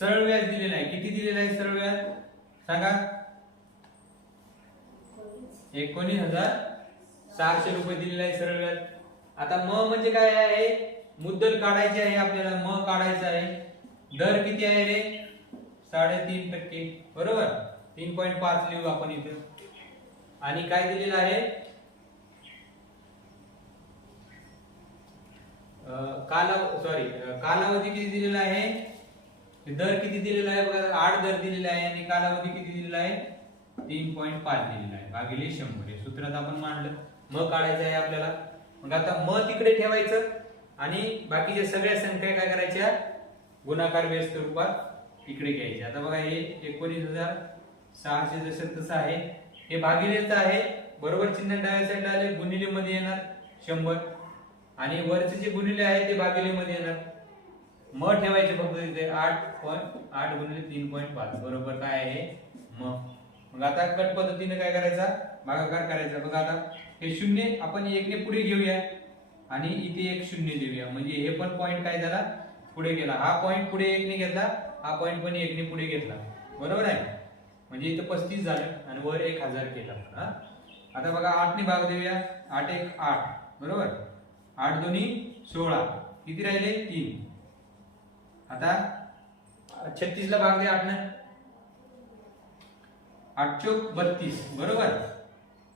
सरळ व्याज दिलेलं आहे. किती दिलेलं आहे सरळ व्याज सांगा? 19,600 रुपये दिलेलं आहे सरळ व्याज. आता म म्हणजे काय आहे? मुद्दल काढायची आहे आपल्याला. म काढायचं आहे. दर किती आहे रे? 3.5%. बरोबर. 3.5 लिहू आपण इथे. आणि काय दिलेलं आहे? कालावधी किती दिलेला आहे? दर किती दिलेला आहे बघा? 8 दर दिलेला आहे. आणि कालावधी किती दिलेला आहे? 3.5 दिलेला आहे भागिले 100. हे सूत्रात आपण मांडलं. म काढायचं आहे आपल्याला. मग आता म तिकडे ठेवायचं आणि बाकीच्या सगळ्या संख्या काय करायच्या? गुणाकार व्यस्त रूपात इकडे घ्यायचे. आता बघा हे 19,600 जसं तसं आहे. हे भागिलेचं आहे. बरोबर चिन्ह डाव्या साईडला आले. गुणिले मध्ये येणार 100 आणि वरचे जे गुणिले आहे ते भागिले मध्ये येणार. म ठेवायचे फक्त तिथे 8 गुणिले 3.5 बरोबर काय आहे? म. मग आता कट पद्धतीने काय करायचा? भागाकार करायचा. बघा आता हे शून्य आपण 1 ने पुढे घेऊया आणि इथे एक शून्य देऊया. म्हणजे हे पण पॉइंट काय झाला? पुढे गेला. हा पॉइंट पुढे 1 ने घेतला. हा पॉइंट पण 1 ने पुढे घेतला. बरोबर आहे. म्हणजे इथं 35 झालं आणि वर 1000 केला. आता बघा 8 ने भाग देऊया. 8 1 8 बरोबर. 8 दोन्ही 16. किती राहिले? 3. आता 36 ला भाग दे 8 ने. 8 चौक 32 बरोबर.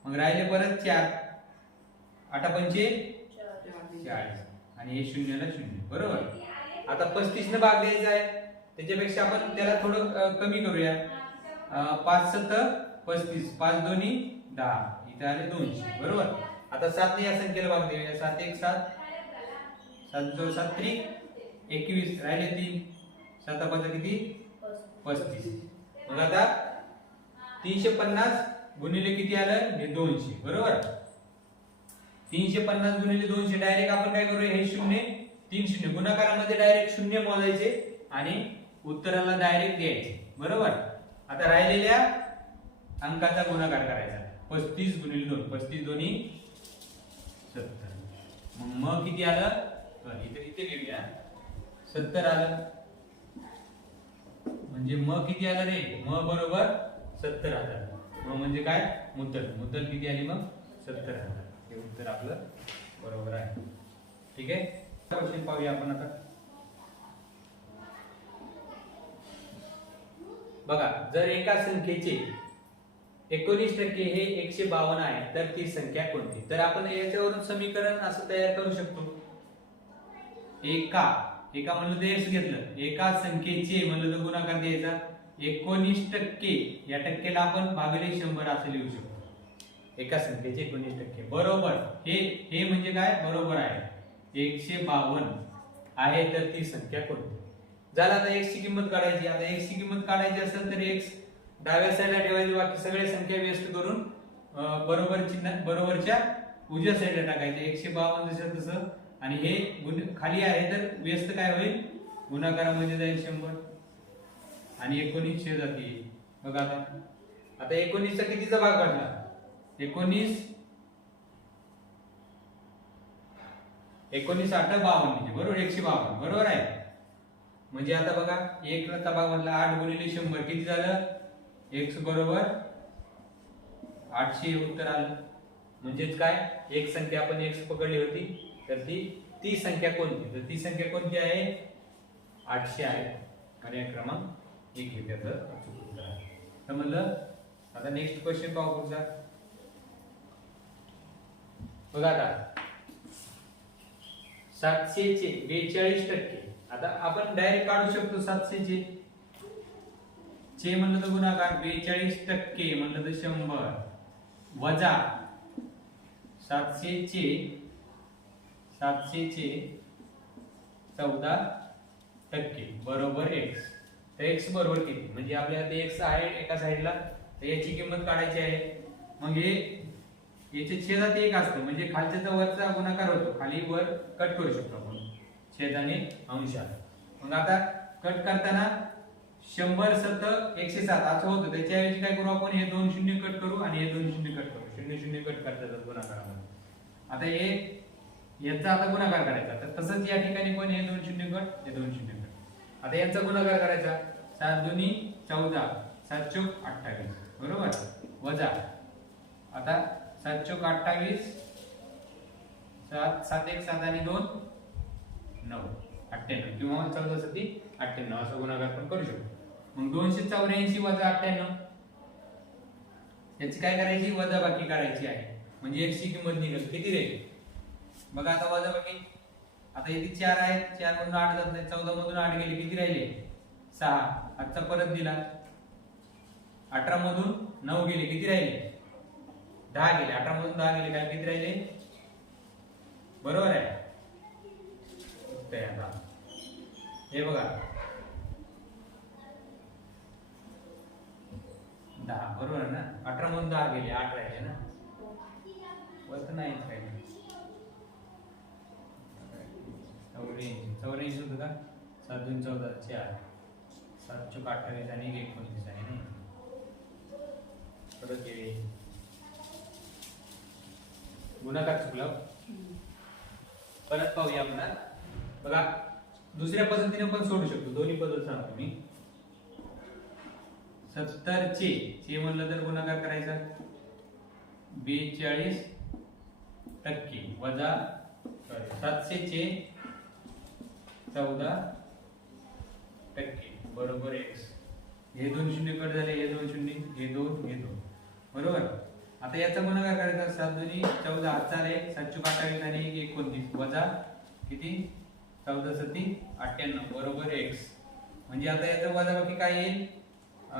मग राहिले परत 4. 8 पंचे 40 आणि हे शून्यला शून्य बरोबर. आता 35 ने भाग द्यायचा आहे. त्याच्यापेक्षा आपण त्याला थोडं कमी करूया. 5 7 35 5 दोन्ही 10. इथे आले 200 बरोबर. आता 7 ने या संख्येला भाग देऊया. 7 1 7 7 2 7 3 21 राहिले 3. 7 5 किती? 35. मग आता 350 गुणिले किती आलं? हे 200 बरोबर. 350 गुणिले 200 डायरेक्ट आपण काय करूया? हे शून्य 3 शून्य गुणाकारामध्ये डायरेक्ट शून्य मोजायचे आणि उत्तराला डायरेक्ट द्यायचे बरोबर. आता राहिलेल्या अंकाचा गुणाकार करायचा. 35 गुणिले 2 35 दोन्ही 70. मग किती आलं? इथे लिहूया 70 आलं. म्हणजे मग किती आलं रे? म बरोबर 70 आलं. म म्हणजे काय? मुद्दल. मुद्दल किती आली मग? 70 आलं. हे उत्तर आपलं बरोबर आहे. ठीक आहे. क्वेश्चन पाहूया आपण आता. बघा जर एका संख्येचे 19% हे 152 आहे तर ती संख्या कोणती? तर आपण याच्यावरून समीकरण असं तयार करू शकतो. एका म्हणलं तर x घेतलं. एका संख्येचे म्हणलं तर गुणाकार द्यायचा. 19% या टक्केला आपण भागिले 100 असं लिहू शकतो. एका संख्येचे 19% बरोबर. हे म्हणजे काय? बरोबर आहे. 152 आहे तर ती संख्या कोणती? झाला. आता x ची किंमत काढायची. आता x ची किंमत काढायची असेल तर x डाव्या साईडला ठेवायची. बाकी सगळ्या संख्या व्यस्त करून बरोबर चिन्ह बरोबरच्या उजव्या साईडला टाकायचे. 152 जसं तसं आणि हे खाली आहे तर व्यस्त काय होईल? गुणाकारामध्ये जाईल 100 आणि 19 जाते. बघा आता 19 चा कितीचा भाग काढला? 19 8 52 बरोबर. 152 बरोबर आहे. म्हणजे आता बघा 1 चा भाग म्हटला 8 गुणिले 100 किती झालं? x बरोबर 800 उत्तर आलं. म्हणजेच काय? एक संख्या आपण x पकडली होती तर ती संख्या कोणती? तर ती संख्या कोणती आहे? 800 आहे. पर्याय क्रमांक 1 हे त्याचं अचूक उत्तर आहे. तर म्हणलं आता नेक्स्ट क्वेश्चन पाहू पुढचा. बघा आता 700 चे 42%. आता आपण डायरेक्ट काढू शकतो. 700 चे म्हणलं तर गुणाकार 42% म्हणलं तर 100 वजा 700 चे 14% बरोबर x. तर x बरोबर किती? म्हणजे आपल्याला ते x आहे एका साईडला तर याची किंमत काढायची आहे. मग हे याचे छेदात 1 असतं म्हणजे खालच्याचा वरचा गुणाकार होतो. खाली वर कट करू शकतो आपण छेदाने अंशात. मग आता कट करताना 100 7 107 असं होतं. त्याच्याऐवजी काय करू आपण? हे 2 शून्य कट करू आणि हे 2 शून्य कट करू. 0 0 कट करतात गुणाकारामध्ये. आता हे याचा आता गुणाकार करायचा. तर तसंच या ठिकाणी पण हे 2 शून्य कट हे 2 शून्य कट आता यांचा गुणाकार करायचा 7 दुनी 14 7 चोक 28 बरोबर वजा आता 7 चोक 28 7 7 1 7 आणि 2 9 98 किंवा 14 7 98 असा गुणाकार पण करू शकतो। मग 284 वजा 98 याची काय करायची वजाबाकी करायची आहे म्हणजे x ची किंमत निघेल किती रे बघा आता वजाबाकी आता इथे 4 आहे 4 मधून 8 जात नाही 14 मधून 8 गेले किती राहिले 6 आजचा परत दिला 18 मधून 9 गेले किती राहिले 10 गेले 18 मधून 10 गेले काय किती राहिले बरोबर आहे आता हे बघा 10 बरोबर आहे ना 18 मधून 10 गेले 8 राहिले ना वरत नाही राहिले 84 होतं का 7 2 14 4 7 चोक 28 आणि 29 आहे ना परत गेले गुणाकार चुकला परत पाहूया आपण बघा दुसऱ्या पद्धतीने पण सोडू शकतो दोन्ही पद्धत सांगतो मी 70 चे म्हणलं तर गुणाकार करायचा 42% वजा 700 चे 14% बरोबर x हे 2 शून्य कट झाले हे 2 शून्य हे 2 हे 2 बरोबर आता याचा गुणाकार करायचा 7 दुनी 14 हातचा आहे 7 चोक 28 आणि 29 वजा किती 14 7 98 बरोबर x म्हणजे आता याचा वजाबाकी काय येईल 6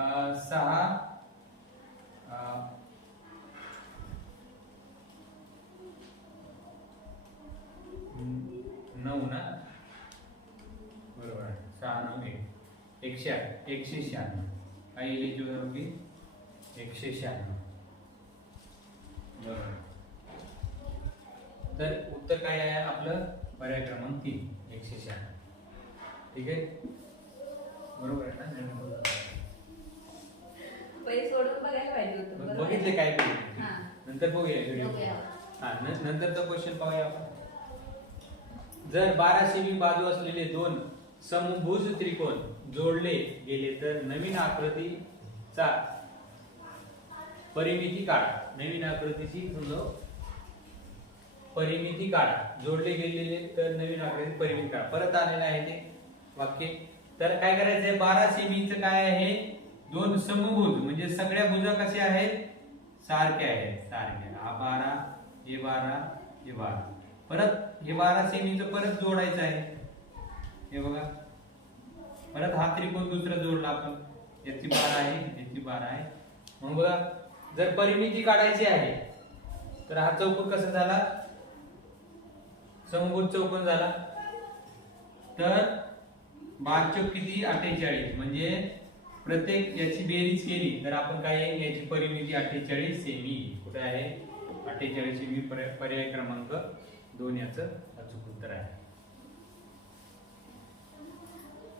9 ना बरोबर 6 9 196 काय येईल वजाबाकी 196 बरोबर तर उत्तर काय आहे आपलं पर्याय क्रमांक 3 196 ठीक आहे बरोबर आहे ना पहिले सोडून बघायला पाहिजे होतं बघितले काय नंतर बघूया व्हिडिओ नंतरचा क्वेश्चन पाहूया आपण जर 12 सेमी बाजू असलेले दोन समभुज त्रिकोण जोडले गेले तर नवीन आकृतीचा परिमिती काढा नवीन आकृतीची परिमिती काढा जोडले गेलेले तर नवीन आकृती परिमिती काढा परत आलेलं आहे ते वाक्य तर काय करायचंय 12 सेमीचं काय आहे दोन समभुज म्हणजे सगळ्या भुजा कशा आहेत सारख्या आहेत सारख्या हा 12 हे 12 हे 12 परत हे 12 सेमीचं परत जोडायचं आहे हे बघा परत हा त्रिकोण दुसरा जोडला आपण याची 12 आहे याची 12 आहे मग बघा जर परिमिती काढायची आहे तर हा चौकोन कसा झाला समभुज चौकोन झाला तर 12 चौक किती 48 म्हणजे प्रत्येक याची बेरीज केली तर आपण काय आहे याची परिमिती 48 सेमी कुठे आहे 48 सेमी पर्याय क्रमांक 2 याचं अचूक उत्तर आहे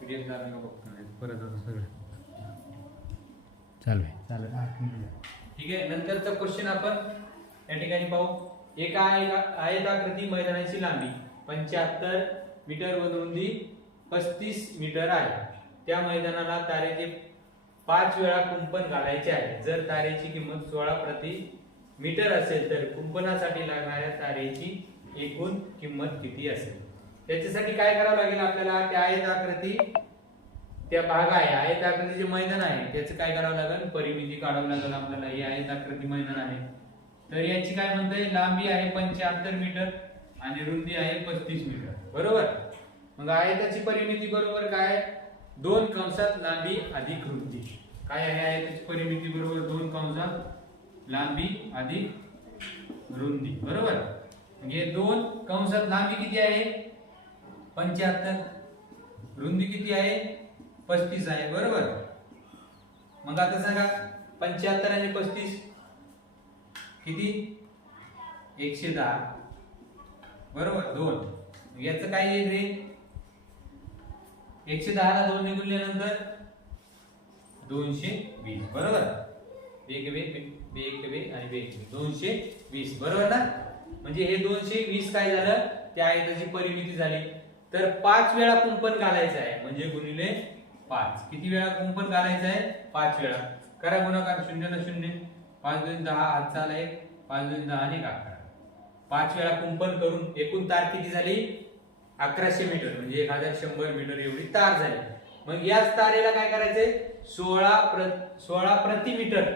पीडीएफ दाखवून बघतो परत सगळं चालू आहे ठीक आहे नंतरचा क्वेश्चन आपण या ठिकाणी पाहू एका आयताकृती मैदानाची लांबी 75 मीटर व रुंदी 35 मीटर आहे त्या मैदानाला तारेचे 5 वेळा कुंपण घालायचे आहे जर तारेची किंमत 16 प्रति मीटर असेल तर कुंपणासाठी लागणाऱ्या तारेची एकूण किंमत किती असेल त्याच्यासाठी काय करावं लागेल आपल्याला त्या आयताकृती त्या भाग आहे आयताकृतीचे मैदान आहे त्याचं काय करावं लागेल परिमिती काढावं लागेल आपल्याला हे आयताकृती मैदान आहे तर याची काय म्हणतोय लांबी आहे 75 मीटर आणि रुंदी आहे 35 मीटर बरोबर मग आयताची परिमिती बरोबर काय 2 कंसात लांबी अधिक रुंदी काय आहे आयताची परिमिती बरोबर 2 कंसात लांबी अधिक रुंदी बरोबर म्हणजे 2 कंसात लांबी किती आहे 75 रुंदी किती आहे 35 आहे बरोबर मग आता सांगा 75 आणि 35 किती 110 बरोबर 2 याचं काय येईल रे 110 ला 2 ने गुणल्यानंतर 220 बरोबर वेग आणि वेग 220 बरोबर ना म्हणजे हे 220 काय झालं त्या आयताची परिमिती झाली तर 5 वेळा कुंपण घालायचं आहे, म्हणजे गुणिले 5. किती वेळा कुंपण घालायचं आहे? 5 वेळा. करा गुणाकार, 0 ना 0, 5 2 10, हातचा आला 1, 5 2 10 आणि 11. 5 वेळा कुंपण करून एकूण तार किती झाली? 1100 मीटर, म्हणजे 1100 मीटर एवढी तार झाली. मग याच तारेला काय करायचंय? 16 प्रति मीटर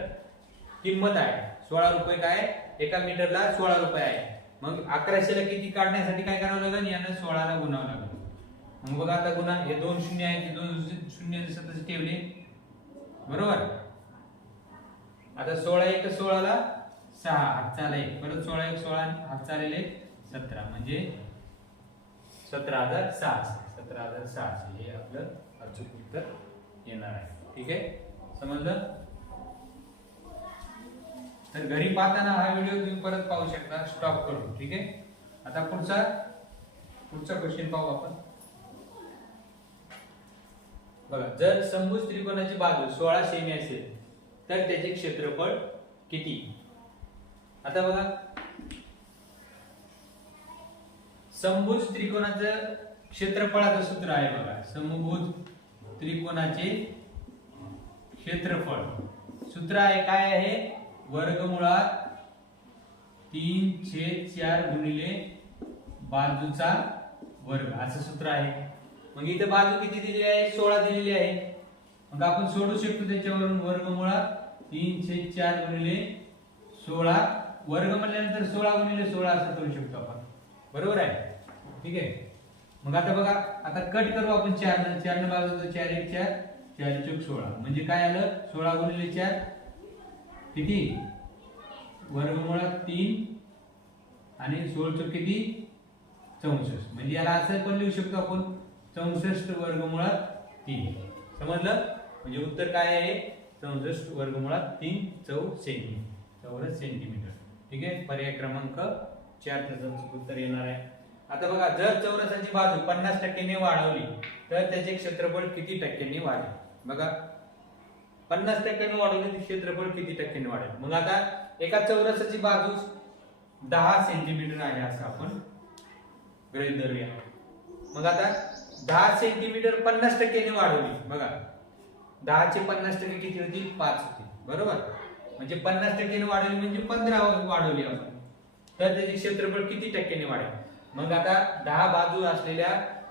किंमत आहे. 16 रुपये काय? एका मीटरला 16 रुपये आहे. मग 1100 ला किती काढण्यासाठी काय करावं लागेल? यानं 16 ला गुणावं लागेल. मग बघा आता गुणा, हे 2 शून्य आहेत, ते 2 शून्य सतत ठेवले, बरोबर. आता 16 1 16 ला 6, हातचा आला 1, परत 16 1 16, हातचा आलेले 17, म्हणजे 17,600 हे आपलं अचूक उत्तर येणार आहे. ठीक आहे, समजलं? तर घरी पाहताना हा व्हिडिओ तुम्ही परत पाहू शकता, स्टॉप करून. ठीक आहे, आता पुढचा क्वेश्चन पाहू आपण. बघा, जर समभुज त्रिकोणाची बाजू 16 सेमी असेल तर त्याचे क्षेत्रफळ किती? आता बघा, समभुज त्रिकोणाचं क्षेत्रफळाचं सूत्र आहे. बघा, समभुज त्रिकोणाचे क्षेत्रफळ सूत्र आहे, काय आहे? वर्गमुळात 3/4 गुणिले बाजूचा वर्ग, असं सूत्र आहे. मग इथे बाजू किती दिली आहे? 16 दिलेली आहे. मग आपण सोडू शकतो त्याच्यावरून. वर्गमुळात 3/4 गुणिले 16, वर्ग म्हणल्यानंतर 16 गुणिले 16 असं करू शकतो आपण, बरोबर आहे. ठीक आहे, मग आता बघा, आता कट करू आपण 4 न बाजू, 4 1 4, 4 चौक 16, म्हणजे काय आलं? 16 गुणिले 4 किती? वर्गमुळात 3 आणि 16 चौक किती? 64. म्हणजे याला असं पण लिहू शकतो आपण, 64 वर्गमुळात 3. समजलं? म्हणजे उत्तर काय आहे? 64 वर्गमुळात 3 चौरस सेंटीमीटर. ठीक आहे, पर्याय क्रमांक 4 त्याचं उत्तर येणार आहे. आता बघा, जर चौरसाची बाजू 50% ने वाढवली तर त्याचे क्षेत्रफळ किती टक्क्यांनी वाढेल? बघा, 50% ने वाढवली तर क्षेत्रफळ किती टक्क्यांनी वाढेल? मग आता एका चौरसाची बाजू 10 सेंटीमीटर आहे असं आपण गृहीत धरूया. मग आता 10 सेंटीमीटर 50% ने वाढवली. बघा, 10 चे 50% किती होतील? 5 होतील, बरोबर. म्हणजे 50% ने वाढवली म्हणजे 15 वाढवली आपण, तर त्याचे क्षेत्रफळ किती टक्क्यांनी वाढेल? मग आता 10 बाजू असलेल्या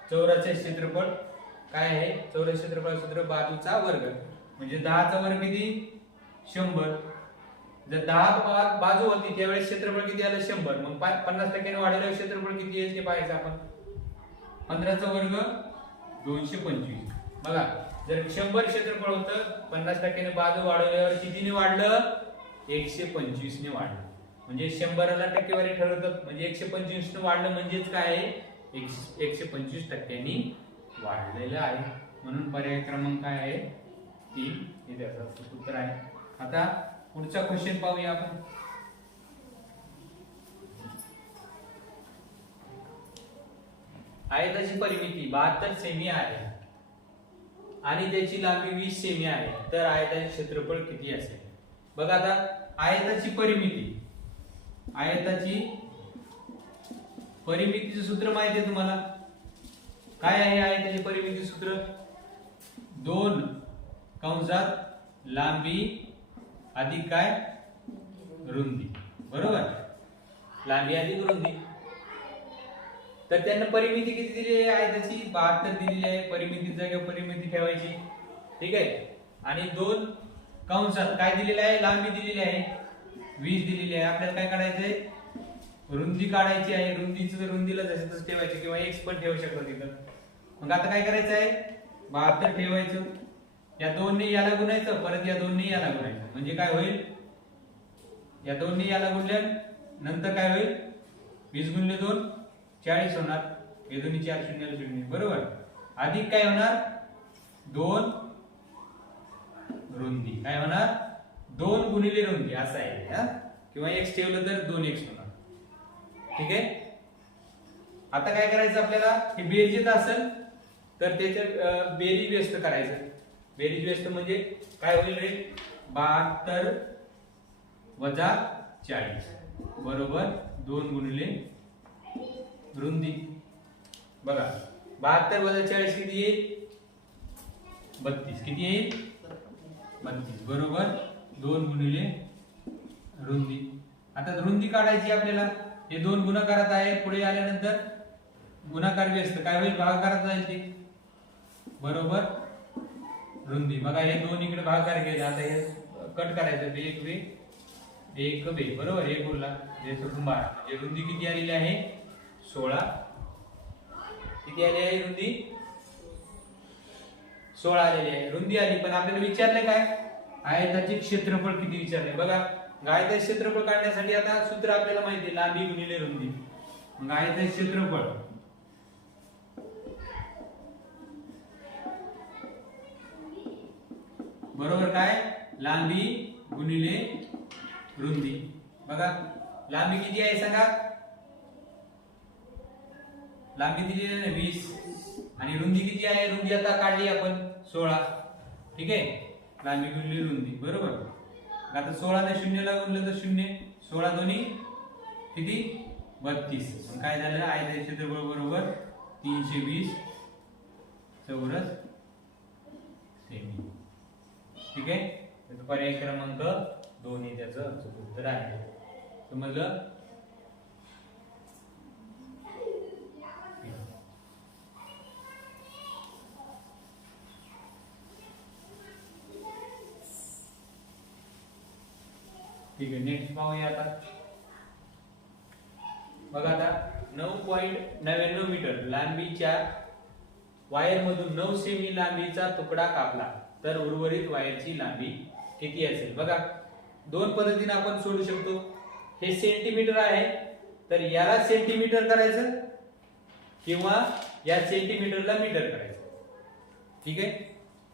चौरसाचे क्षेत्रफळ काय आहे? चौरस क्षेत्रफळ सूत्र बाजूचा वर्ग, म्हणजे 10 चा वर्ग किती? 100. जर 10 बाजू होती त्यावेळेस क्षेत्रफळ किती आलं? 100. मग 50% ने वाढलेलं क्षेत्रफळ किती येईल ते पाहायचं आपण. 15 चा वर्ग 225. बघा, जर 100 क्षेत्रफळ होतं, 50% ने बाजू वाढवल्यावर कितीने वाढलं? 125 ने वाढलं. म्हणजे 100ला टक्केवारी ठरवतात, म्हणजे 125 ने वाढलं म्हणजेच काय आहे? 125% वाढलेलं आहे. म्हणून पर्याय क्रमांक काय आहे? 3 हे त्याचं उत्तर आहे. आता पुढचा क्वेश्चन पाहूया आपण. आयताची परिमिती 72 सेमी आहे आणि त्याची लांबी 20 सेमी आहे, तर आयताचे क्षेत्रफळ किती असेल? बघा, आता आयताची परिमितीचं सूत्र माहिती आहे तुम्हाला. काय आहे आयताची परिमिती सूत्र? 2 कंसात लांबी अधिक काय? रुंदी, बरोबर. लांबी अधिक रुंदी. तर त्यांना परिमिती किती दिली आहे? आयताची 72 दिलेली आहे. परिमिती जागेवर परिमिती ठेवायची. ठीक आहे, आणि 2 कंसात काय दिलेलं आहे? लांबी दिलेली आहे 20 दिलेली आहे. आपल्याला काय काढायचंय? रुंदी काढायची आहे. रुंदीला जसं तसं ठेवायचं, किंवा x पण ठेवू शकतो तिथं. मग आता काय करायचं आहे? 72 ठेवायचं, या 2 ने याला गुणायचं, परत या 2 ने याला गुणायचं, म्हणजे काय होईल? या 2 ने याला गुणल्या नंतर काय होईल? 20 गुणिले 2 40 होणार. हे दोन्ही 4 शून्याला शून्य, बरोबर. अधिक काय होणार? 2 रुंदी. काय होणार? 2 गुणिले रुंदी असं आहे, किंवा x ठेवलं तर 2x होणार. ठीक आहे, आता काय करायचं आपल्याला? हे बेरीज असेल तर त्याच्या बेरीज व्यस्त करायचं. बेरीज व्यस्त म्हणजे काय होईल रे? 72 वजा 40 बरोबर 2 गुणिले रुंदी. बघा, 72 वजा 40 किती येईल? 32. किती येईल? 32 बरोबर 2 गुणिले रुंदी. आता रुंदी काढायची आपल्याला. हे दोन गुणाकारात आहे, पुढे आल्यानंतर गुणाकार व्यस्त काय होईल? भागाकारात जाईल ते बरोबर रुंदी. बघा हे दोन इकडे भागाकार गेले. आता हे कट करायचं. एक बे एक बे बरोबर. एक उरला जे सोडून 12. म्हणजे रुंदी किती आलेली आहे? 16. किती आली आहे रुंदी? 16 आलेली आहे रुंदी आली. पण आपल्याला विचारले काय? आयताचे क्षेत्रफळ किती विचारले. बघा आयताचे क्षेत्रफळ काढण्यासाठी आता सूत्र आपल्याला माहिती आहे, लांबी गुणिले रुंदी. मग आयताचे क्षेत्रफळ बरोबर काय? लांबी गुणिले रुंदी. बघा लांबी किती आहे सांगा? लांबी दिली आहे 20 आणि रुंदी किती आहे? रुंदी आता काढली आपण 16. ठीक आहे. लांबी गुणिले रुंदी बरोबर. आता 16 ने 0 ला गुणलं तर 0. 16 दोन्ही किती? 32. मग काय झालं? आयताचे क्षेत्रफळ बरोबर 320 चौरस सेमी. ठीक आहे. तर पर्याय क्रमांक 2 हे त्याचं उत्तर आहे. समजलं? ठीक आहे. नेक्स्ट पाहूया आता. बघा आता 9.99 मीटर लांबीच्या वायर मधून 9 सेमी लांबीचा तुकडा कापला तर उर्वरित वायरची लांबी किती असेल? बघा दोन पद्धतीने आपण सोडू शकतो. हे सेंटीमीटर आहे तर याला सेंटीमीटर करायचं किंवा या सेंटीमीटरला मीटर करायचं. ठीक आहे.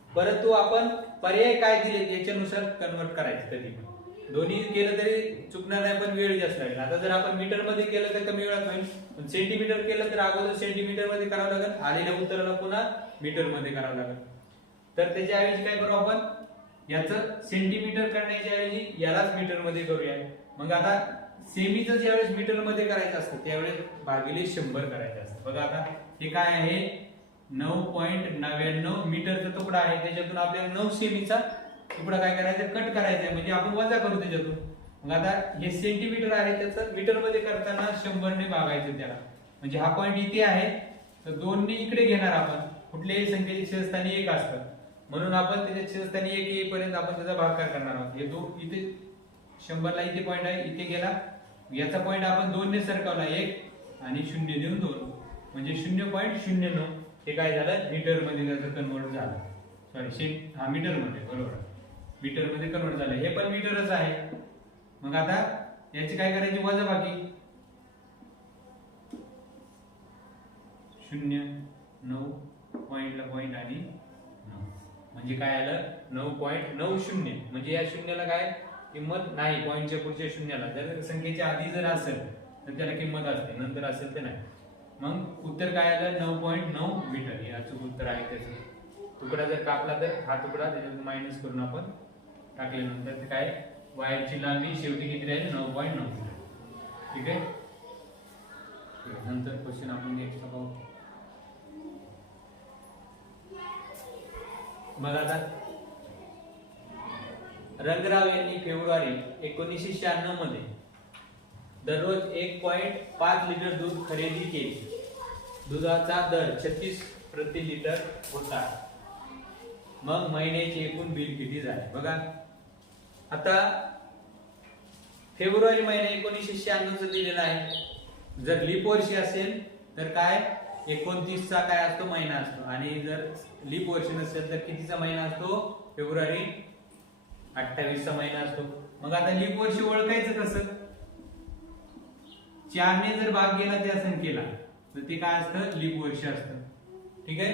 परंतु आपण पर्याय काय दिले त्याच्यानुसार कन्वर्ट करायचं. कधी पण दोन्ही केलं तरी चुकणार नाही, पण वेळ जास्त लागेल. आता जर आपण मीटर मध्ये केलं तर कमी वेळात होईल, पण सेंटीमीटर केलं तर अगोदर सेंटीमीटर मध्ये करावं लागेल, आलेल्या उत्तराला पुन्हा मीटर मध्ये करावं लागेल. तर त्याच्या ऐवजी काय करू आपण? याचं सेंटीमीटर करण्याच्या ऐवजी यालाच मीटर मध्ये करूया. मग आता सेमीचं ज्यावेळेस मीटर मध्ये करायचं असतं त्यावेळेस भागिले 100 करायचं असतं. बघा आता हे काय आहे? 9.99 मीटरचा तुकडा आहे. त्याच्यातून आपल्याला 9 सेमीचा तुकडा काय करायचा? कट करायचा आहे. म्हणजे आपण वजा करू त्याच्यातून. मग आता हे सेंटीमीटर आहे त्याचं मीटर मध्ये करताना 100 ने भागायचं त्याला. म्हणजे हा पॉइंट इथे आहे तर 2 ने इकडे घेणार आपण. कुठल्याही संख्येचे छेदस्थानी 1 असतं म्हणून आपण त्याच्या छेदस्थानी 1 येईपर्यंत आपण त्याचा भागाकार करणार आहोत. हे दो इथे 100 ला इथे पॉइंट आहे, इथे गेला. याचा पॉइंट आपण 2 ने सरकवला 1 आणि 0 देऊन 2 म्हणजे 0.09. हे काय झालं? मीटर मध्ये त्याचं कन्वर्ट झालं. सॉरी हा मीटर मध्ये बरोबर मीटर मध्ये कन्वर्ट झालं. हे पण मीटरच आहे. मग आता याची काय करायची? वजाबाकी 0 9 पॉइंटला पॉइंट आणि 9 म्हणजे काय आलं? 9.90. म्हणजे या शून्याला काय किंमत नाही. पॉइंटच्या पुढच्या शून्याला जर संख्येच्या आधी जर असेल तर त्याला किंमत असते, नंतर असेल तर नाही. मग उत्तर काय आलं? 9.9 मीटर हे अचूक उत्तर आहे त्याचं. तुकडा जर कापला तर हा तुकडा त्याच्यातून मायनस करून आपण टाकल्यानंतर ते काय? वायरची लांबी शेवटी किती राहील? 9.9 मीटर. ठीक आहे. नंतर क्वेश्चन आपण नेक्स्ट पाहू. मग आता रंगराव यांनी फेब्रुवारी 1996 मध्ये दररोज 1.5 लिटर दूध खरेदी केले. दुधाचा दर 36 प्रति लिटर होता. मग महिन्याचे एकूण बिल किती झाले? बघा आता फेब्रुवारी महिना 1996 चा दिलेला आहे. जर लीप वर्षी असेल तर काय 29 चा काय असतो? महिना असतो. आणि जर लीप वर्ष नसेल तर कितीचा महिना असतो? फेब्रुवारी 28 चा महिना असतो. मग आता लीप वर्ष ओळखायचं कसं? 4 ने जर भाग गेला त्या संख्येला तर ते काय असतं? लीप वर्ष असतं. ठीक आहे.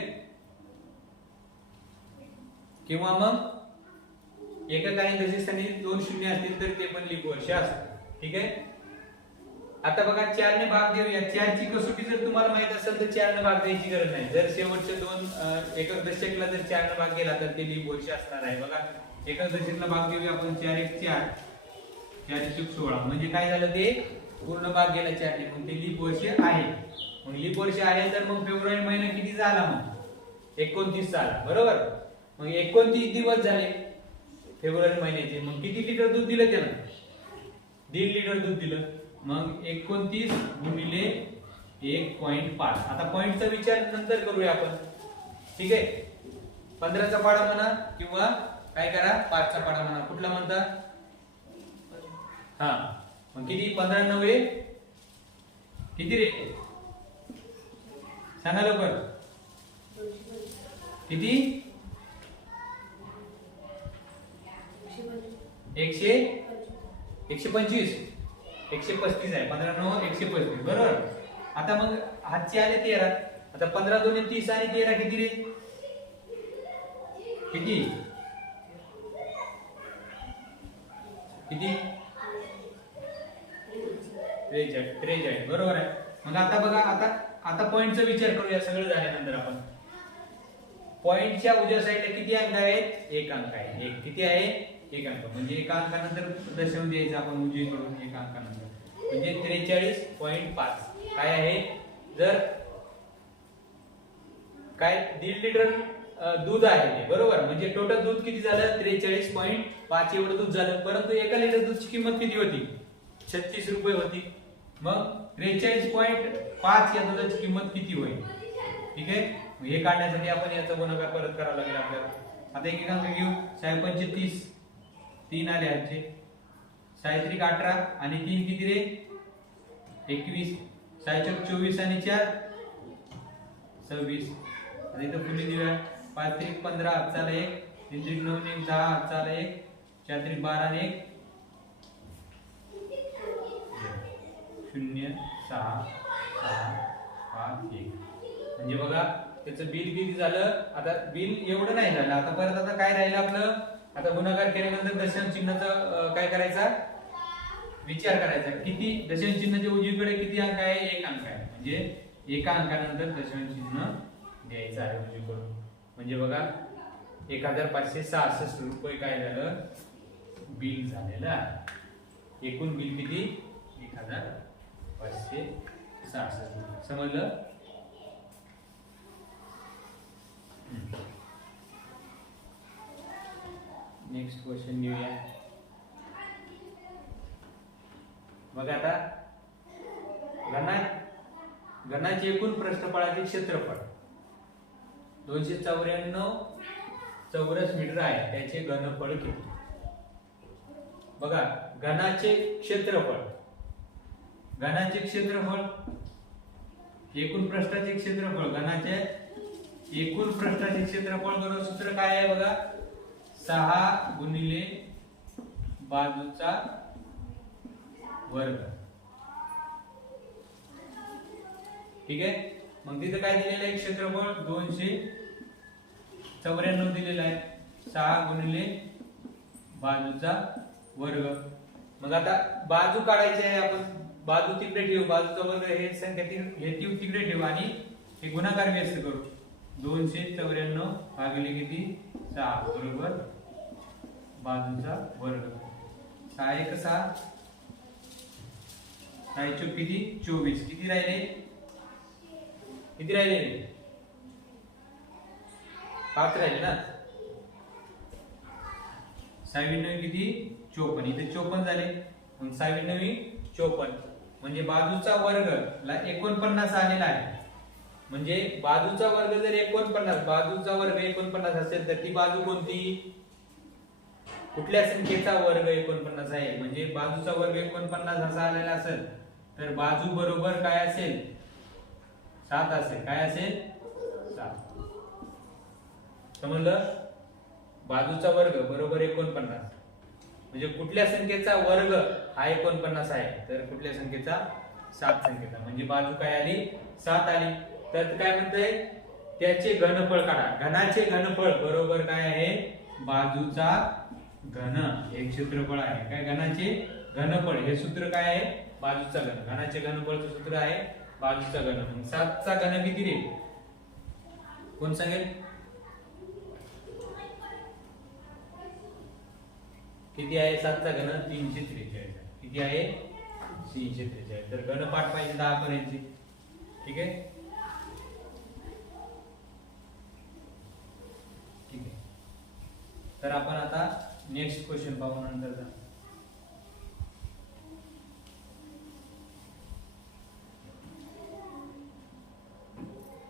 किंवा मग एकाकाळी दशस्थानी 2 शून्य असतील तर ते पण लीप वर्ष असतं. ठीक आहे. आता बघा 4 ने भाग देऊया. 4 ची कसोटी जर तुम्हाला माहित असेल तर 4 ने भाग द्यायची गरज नाही. जर शेवटचे 2 एकक दशकला जर 4 ने भाग गेला तर ते लीप वर्ष असणार आहे. बघा एकक दशकला भाग देऊया आपण. 4 1 4 4 1 16 म्हणजे काय झालं? ते पूर्ण भाग गेला 4 ने, मग ते लीप वर्ष आहे. मग लीप वर्ष आहे तर मग फेब्रुवारी महिना किती झाला मग 29 झाला बरोबर. मग 29 दिवस झाले फेब्रुवारी महिन्याचे. मग किती लिटर दूध दिलं त्यानं? 1.5 लिटर दूध दिलं. मग 29 गुणिले 1.5. आता पॉइंटचा विचार नंतर करूया आपण. ठीक आहे. 15चा पाडा म्हणा किंवा काय करा 5चा पाडा म्हणा. कुठला म्हणता? हा. मग किती 15 9 किती रे? सांगा लवकर. किती? 125 135 आहे. 15 9 135 बरोबर. आता मग हातचे आले 13. आता 15 2 30 आणि 13 किती रे? किती? किती? 43 बरोबर आहे. मग आता बघा आता पॉइंटचा विचार करूया. सगळं झाल्यानंतर आपण पॉइंटच्या उजव्या साईडला किती अंक आहेत? एक अंक आहे. एक किती आहे? एक अंक. म्हणजे एका अंकानंतर दशांश द्यायचं आपण उजवीकडून एका अंकानंतर. म्हणजे 43.5 काय आहे? जर काय 1.5 लिटर दूध आहे ते बरोबर. म्हणजे टोटल दूध किती झालं? 43.5 एवढं दूध झालं. परंतु एका लिटर दूधची किंमत किती होती? 36 रुपये होती. मग 43.5 या दुधाची किंमत किती होईल? ठीक आहे. हे काढण्यासाठी आपण याचा गुणाकार परत करावा लागेल आपल्याला. आता एक एक अंक घेऊ. 35 3 आले आजचे. 3 18 आणि 3 किती रे? 21. 24 आणि 4 26. आता इथं पुढे देऊया. 5 3 15 हातचाला 1 3 3 9 1 10 हातचाला 1 4 3 12 आणि 1 0 6 6 5 1. म्हणजे बघा त्याचं बिल किती झालं? आता बिल एवढं नाही झालं. आता परत आता काय राहिलं आपलं? आता गुणाकार केल्यानंतर दशांश चिन्हाचा काय करायचा? विचार करायचा. किती दशांश चिन्हाच्या उजवीकडे किती अंक आहे? एक अंक आहे. म्हणजे एका अंकानंतर दशांश चिन्ह द्यायचं आहे उजवीकडून. म्हणजे बघा 1566 रुपये काय झालं? बिल झालेलं आहे. एकूण बिल किती? 1566. समजलं? नेक्स्ट क्वेश्चन घेऊया. बघा आता घनाचे एकूण पृष्ठफळाचे क्षेत्रफळ 294 चौरस मीटर आहे. त्याचे घनफळ किती? बघा घनाचे क्षेत्रफळ एकूण पृष्ठाचे क्षेत्रफळ घनाचे एकूण पृष्ठाचे क्षेत्रफळ बरोबर सूत्र काय आहे? बघा 6 गुणिले बाजूचा वर्ग. ठीक आहे. मग तिथे काय दिलेलं आहे? क्षेत्रफळ 294 दिलेलं आहे. 6 गुणिले बाजूचा वर्ग. मग आता बाजू काढायची आहे आपण. बाजू तिकडे ठेवू. बाजूचा वर्ग हे संख्या हे तिकडे ठेवू आणि हे गुणाकार व्यस्त करू. 294 भागिले किती? 6 बरोबर बाजूचा वर्ग. 6 1 6 6 चौक किती? 24. किती राहिले? किती राहिले? 5 राहिले ना. 6 9 किती? 54. इथे 54 झाले. मग 6 9 54. म्हणजे बाजूचा वर्ग ला 49 आलेला आहे. म्हणजे बाजूचा वर्ग जर 49 बाजूचा वर्ग 49 असेल तर ती बाजू कोणती? कुठल्या संख्येचा वर्ग 49 आहे? म्हणजे बाजूचा वर्ग 49 असा आलेला असेल तर बाजू बरोबर काय असेल? 7 असेल. काय असेल? 7. समजलं? बाजूचा वर्ग बरोबर 49. म्हणजे कुठल्या संख्येचा वर्ग हा 49 आहे? तर कुठल्या संख्येचा? 7 संख्येचा. म्हणजे बाजू काय आली? 7 आली. तर काय म्हणतंय? त्याचे घनफळ काढा. घनाचे घनफळ बरोबर काय आहे? बाजूचा घन हे क्षेत्रफळ आहे. काय घनाचे घनफळ हे सूत्र काय आहे? बाजूचा घन. घनाचे घनफळचं सूत्र आहे बाजूचा घन. मग 7 चा घन किती रे? कोण सांगेल? किती आहे 7 चा घन? 343. किती आहे? 343. तर घन पाठ पाहिजे 10 पर्यंतची. ठीक आहे. ठीक आहे, तर आपण आता नेक्स्ट क्वेश्चन पाहू नंतरचा.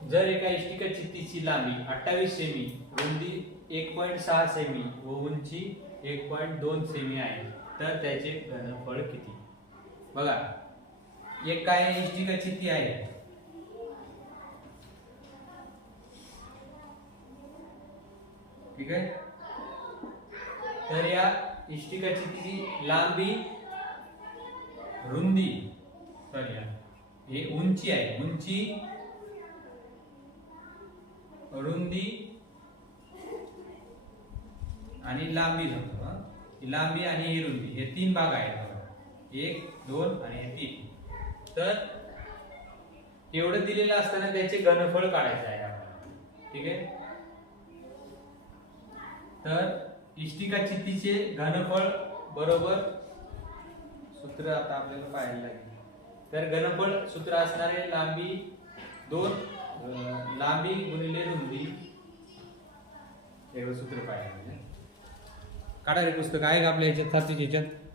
जर एका इष्टिका चित्तीची लांबी 28 सेमी, रुंदी 1.6 सेमी व उंची 1.2 सेमी आहे, तर त्याचे घनफळ किती? बघा, एक काय इष्टिका चित्ती आहे, ठीक आहे. तर या इष्टिका चित्तीची लांबी, रुंदी, सॉरी हे उंची आहे, उंची, रुंदी आणि लांबी धरतो. ही लांबी आणि ही रुंदी हे तीन भाग आहेत, 1, 2 आणि हे 3. तर एवढं दिलेलं असताना त्याचे घनफळ काढायचे आहे आपल्याला, ठीक आहे. तर इष्टिका चित्तीचे घनफळ बरोबर सूत्र आता आपल्याला पाहायला लागेल. तर घनफळ सूत्र असणारे लांबी 2, लांबी गुणिले रुंदी, एवढं सूत्र पाहायला लागेल. काढा रे पुस्तक आहे का आपल्या याच्यात, साथीच्या याच्यात?